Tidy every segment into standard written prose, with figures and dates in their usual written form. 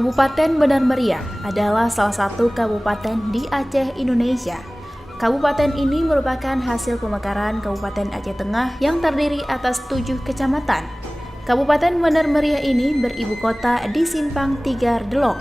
Kabupaten Benar Meriah adalah salah satu kabupaten di Aceh, Indonesia. Kabupaten ini merupakan hasil pemekaran Kabupaten Aceh Tengah yang terdiri atas 7 kecamatan. Kabupaten Benar Meriah ini beribu kota di Simpang Tigar Delok.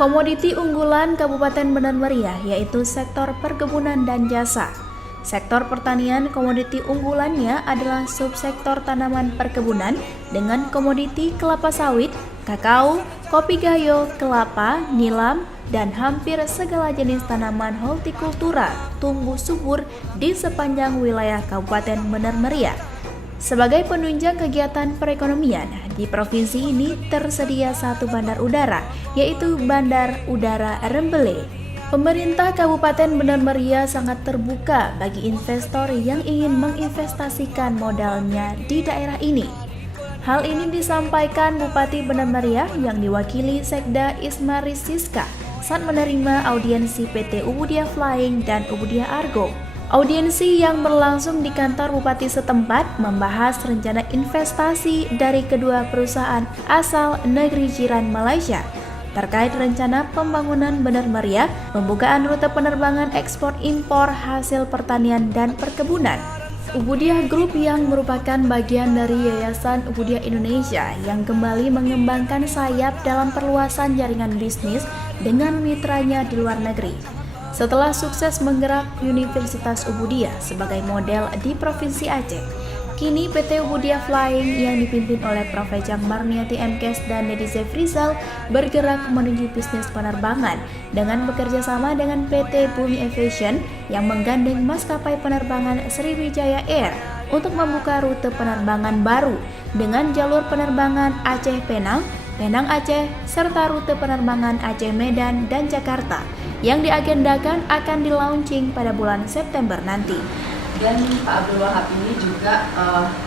Komoditi unggulan Kabupaten Benar Meriah yaitu sektor perkebunan dan jasa. Sektor pertanian komoditi unggulannya adalah subsektor tanaman perkebunan dengan komoditi kelapa sawit, kakao, kopi gayo, kelapa, nilam, dan hampir segala jenis tanaman hortikultura tumbuh subur di sepanjang wilayah Kabupaten Benar Meriah. Sebagai penunjang kegiatan perekonomian, di provinsi ini tersedia satu bandar udara, yaitu Bandar Udara Rembele. Pemerintah Kabupaten Benar Meriah sangat terbuka bagi investor yang ingin menginvestasikan modalnya di daerah ini. Hal ini disampaikan Bupati Benar Meriah yang diwakili Sekda Ismaris Siska saat menerima audiensi PT Ubudia Flying dan Ubudia Argo. Audiensi yang berlangsung di kantor Bupati setempat membahas rencana investasi dari kedua perusahaan asal negeri jiran Malaysia terkait rencana pembangunan Benar Meriah, pembukaan rute penerbangan ekspor impor hasil pertanian dan perkebunan. Ubudia Group yang merupakan bagian dari Yayasan Ubudia Indonesia yang kembali mengembangkan sayap dalam perluasan jaringan bisnis dengan mitranya di luar negeri. Setelah sukses menggerak Universitas Ubudia sebagai model di Provinsi Aceh, kini PT Ubudia Flying yang dipimpin oleh Prof. Ejang Marniati MKes dan Dedi Zefrizal bergerak menuju bisnis penerbangan dengan bekerja sama dengan PT Bumi Aviation yang menggandeng maskapai penerbangan Sriwijaya Air untuk membuka rute penerbangan baru dengan jalur penerbangan Aceh Penang, Penang Aceh, serta rute penerbangan Aceh Medan dan Jakarta yang diagendakan akan di-launching pada bulan September nanti. Dan Pak Abdul Wahab ini juga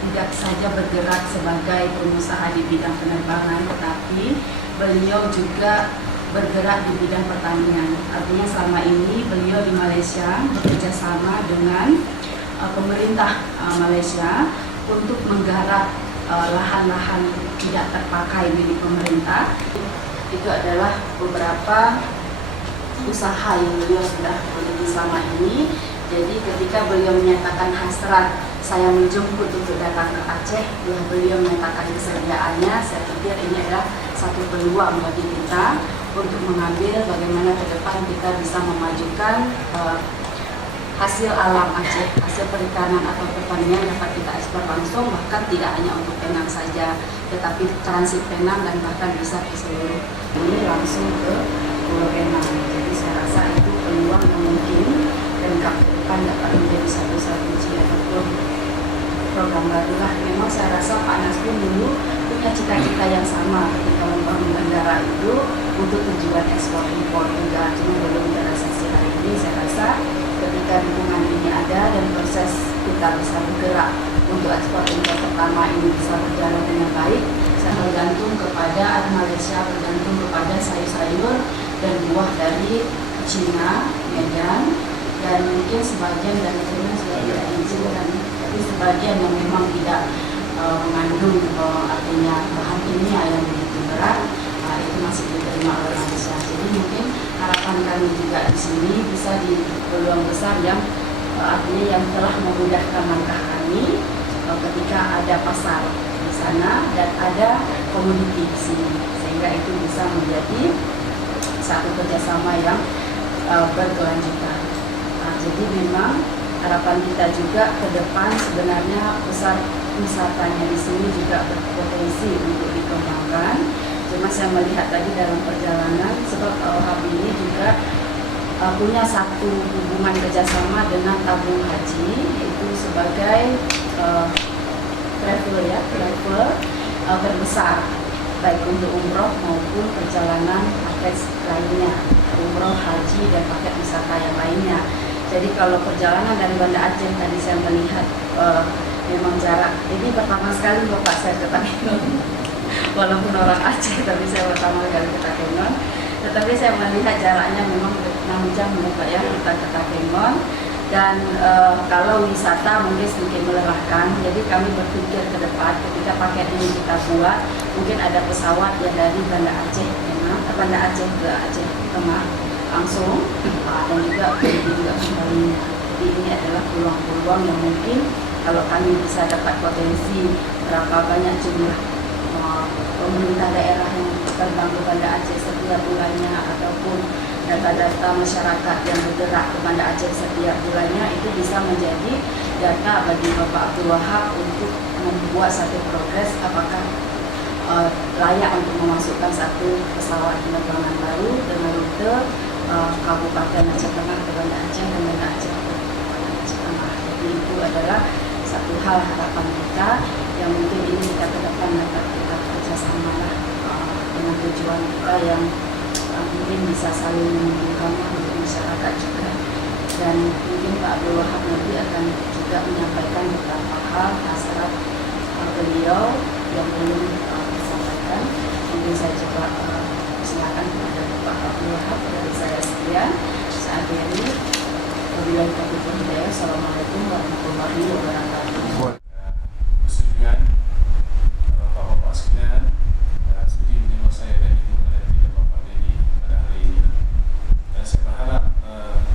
tidak saja bergerak sebagai pengusaha di bidang penerbangan, tetapi beliau juga bergerak di bidang pertanian. Artinya selama ini beliau di Malaysia bekerja sama dengan pemerintah Malaysia untuk menggarap lahan-lahan tidak terpakai milik pemerintah. Itu adalah beberapa usaha yang beliau sudah memiliki selama ini. Jadi ketika beliau menyatakan hasrat saya menjemput untuk datang ke Aceh, beliau menyatakan kesediaannya. Saya pikir ini adalah satu peluang bagi kita untuk mengambil bagaimana ke depan kita bisa memajukan hasil alam Aceh, hasil perikanan atau pertanian dapat kita ekspor langsung, bahkan tidak hanya untuk Penang saja, tetapi transit Penang dan bahkan bisa ke seluruh ini langsung ke Pulau Penang. Jadi saya rasa itu peluang yang mungkin dan ke depan dapat menjadi satu kunci ataupun program barulah. Memang saya rasa Pak Anas pun dulu punya cita-cita yang sama ketika membangun bandara itu untuk tujuan ekspor impor juga, cuma belum terrealisasi hari ini. Saya rasa ketika dukungan ini ada dan proses kita bisa bergerak untuk ekspor impor pertama ini bisa berjalan dengan baik, saya bergantung kepada Malaysia, bergantung kepada sayur-sayur dan buah dari Cina, Medan, dan mungkin sebagian dari China sudah tidak diizinkan, tapi sebagian yang memang tidak mengandung artinya bahan kimia yang begitu berat, itu masih diterima oleh Malaysia. Jadi mungkin harapan kami juga di sini bisa di peluang besar yang artinya yang telah memudahkan langkah kami ketika ada pasar di sana dan ada komoditi di sini, sehingga itu bisa menjadi satu kerjasama yang berkelanjutan. Jadi memang harapan kita juga ke depan sebenarnya pusat wisatanya di sini juga berpotensi untuk dikembangkan. Cuma saya melihat tadi dalam perjalanan sebab Wahab ini juga punya satu hubungan kerjasama dengan tabung haji, yaitu sebagai travel terbesar baik untuk umroh maupun perjalanan paket lainnya, umroh, haji dan paket wisata yang lainnya. Jadi kalau perjalanan dari Banda Aceh tadi saya melihat memang jarak. Ini pertama sekali Bapak saya ke Takengon. Walaupun orang Aceh, tapi saya pertama kali ke Takengon. Tetapi saya melihat jaraknya memang 6 jam Bapak ya kita ke Takengon. Dan kalau wisata mungkin sedikit melelahkan. Jadi kami berpikir ke depan ketika paket ini kita buat, mungkin ada pesawat yang dari Banda Aceh memang Banda Aceh ke Aceh Tengah langsung, dan juga kembali. Jadi ini adalah peluang-peluang yang mungkin kalau kami bisa dapat potensi berapa banyak jumlah pemerintah daerah yang terbang ke Banda Aceh setiap bulannya, ataupun data-data masyarakat yang bergerak ke Banda Aceh setiap bulannya, itu bisa menjadi data bagi Bapak Abdul Wahab untuk membuat satu progres apakah layak untuk memasukkan satu pesawat penerbangan baru dengan rute Kabupaten Aceh Tengah ke Banda Aceh dan Banda Aceh ke Banda Aceh Tengah. Jadi itu adalah satu hal harapan kita yang mungkin ini kita ke depan dapat kita kerjasama dengan tujuan kita yang mungkin bisa saling menguntungkan untuk masyarakat juga. Dan mungkin Pak Abdul Wahab nanti akan juga menyampaikan beberapa hal hasrat beliau yang belum disampaikan. Mungkin saya coba silakan kepada Pak Abdul Wahab. Dari saya sekian, saya akhiri. Wabillahi taufiq wal hidayah. Assalamualaikum warahmatullahi wabarakatuh. Kesedihan Bapak-bapak sekalian, sedih menerima saya dan Ibu Melati dan Bapak Dedi pada hari ini. Dan saya berharap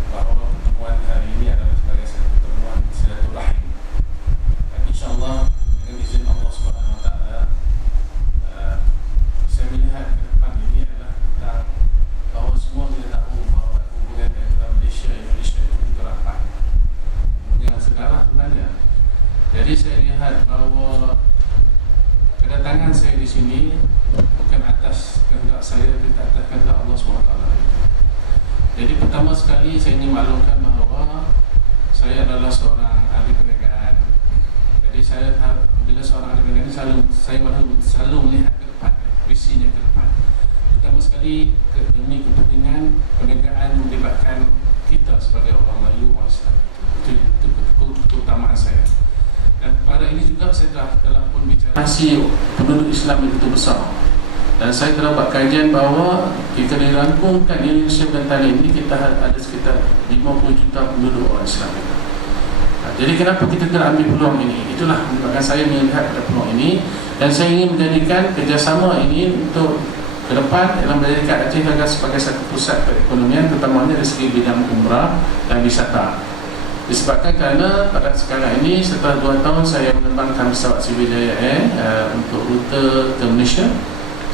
bahawa pertemuan hari ini adalah sebagai satu pertemuan silaturahim. Dan insyaAllah dengan izin Allah Subhanahu Wa Taala, saya melihat ke depan ini adalah tentang bahawa semua kita tahu bahawa hubungan antara Malaysia dan Indonesia itu rapat, hubungan sedarah sebenarnya. Jadi saya lihat bahawa kedatangan saya di sini bukan atas kehendak saya, tapi atas kehendak Allah SWT. Jadi pertama sekali saya ingin maklumkan bahawa saya adalah seorang ahli perniagaan. Jadi saya bila seorang ahli perniagaan ini selalu melihat ke depan, visinya ke depan. Pertama sekali demi kepentingan perniagaan melibatkan kita sebagai orang Melayu, orang Islam. Itu keutamaan saya. Dan pada ini juga saya telah pun bicara masih penduduk Islam yang begitu besar. Dan saya telah buat kajian bahawa jika dirangkumkan Indonesia dan Thailand ini, kita ada sekitar 50 juta penduduk orang Islam. Jadi kenapa kita telah ambil peluang ini? Itulah menyebabkan saya melihat ada peluang ini. Dan saya ingin menjadikan kerjasama ini untuk ke depan dalam menjadikan Aceh sebagai satu pusat perekonomian, terutamanya dari segi bidang umrah dan wisata. Disebabkan kerana pada sekarang ini setelah 2 tahun saya menerbangkan pesawat Sriwijaya Air untuk rute ke Malaysia,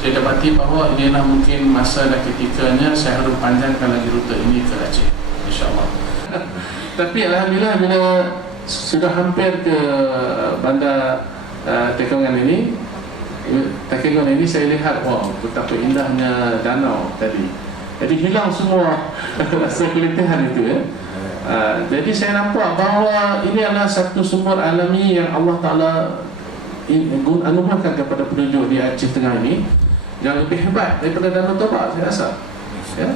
saya dapati bahawa inilah mungkin masa dan ketikanya saya harus panjangkan lagi rute ini ke Aceh, insyaAllah. Tapi Alhamdulillah bila sudah hampir ke bandar Tekengan ini, saya lihat, wow, betapa indahnya danau tadi. Jadi hilang semua rasa keletihan itu, ya. Jadi saya nampak bahawa ini adalah satu sumber alami yang Allah Ta'ala anugerahkan kepada penduduk di Aceh Tengah ini yang lebih hebat daripada Danau Toba, saya rasa, ya?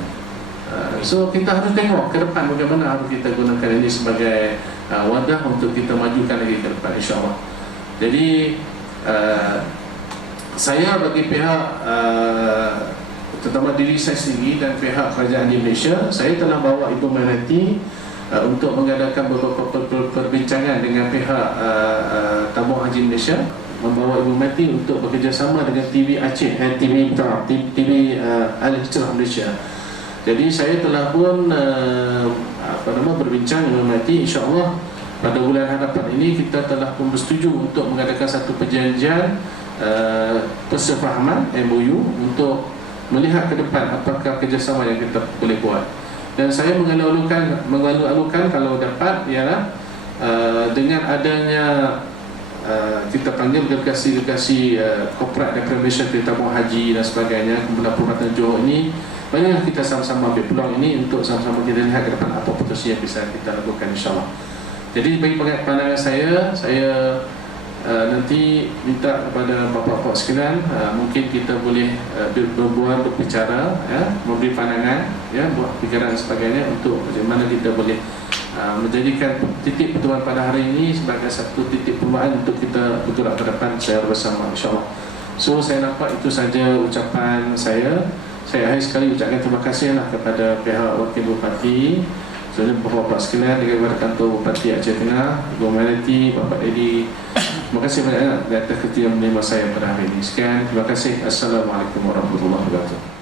So kita harus tengok ke depan bagaimana harus kita gunakan ini sebagai wadah untuk kita majukan lagi ke depan, insyaAllah. Jadi saya bagi pihak terutama diri saya sendiri dan pihak kerajaan di Malaysia, saya telah bawa Ibu Melati untuk mengadakan beberapa perbincangan dengan pihak Tabung Haji Malaysia, membawa Ibu Melati untuk bekerjasama dengan TV Aceh, TV Al-Hijrah Malaysia. Jadi saya telah pun berbincang dengan Ibu Melati. InsyaAllah pada bulan hadapan ini kita telah pun bersetuju untuk mengadakan satu perjanjian persefahaman MOU untuk melihat ke depan apakah kerjasama yang kita boleh buat. Dan saya mengalu-alukan kalau dapat ialah dengan adanya kita panggil delegasi korporat dan Malaysia, kita Tabung Haji dan sebagainya, kemudian Perubatan Johor ini, banyak kita sama-sama ambil peluang ini untuk sama-sama kita lihat ke depan apa potensi yang bisa kita lakukan, insyaAllah. Jadi bagi pandangan saya nanti minta kepada bapak-bapak sekalian, mungkin kita boleh berbicara, ya, memberi pandangan, ya, buat fikiran dan sebagainya untuk bagaimana kita boleh menjadikan titik pertemuan pada hari ini sebagai satu titik perubahan untuk kita bergerak ke depan secara bersama, insyaAllah. So saya nampak itu saja ucapan saya. Saya akhir sekali ucapkan terima kasih kepada pihak Wakil Bupati, bapak-bapak sekalian, kepada kantor Bupati Aceh Tengah, Ibu Melati, Bapak Dedi. Terima kasih banyak atas ketika menerima saya pada hari ini. Sekian, terima kasih. Assalamualaikum warahmatullahi wabarakatuh.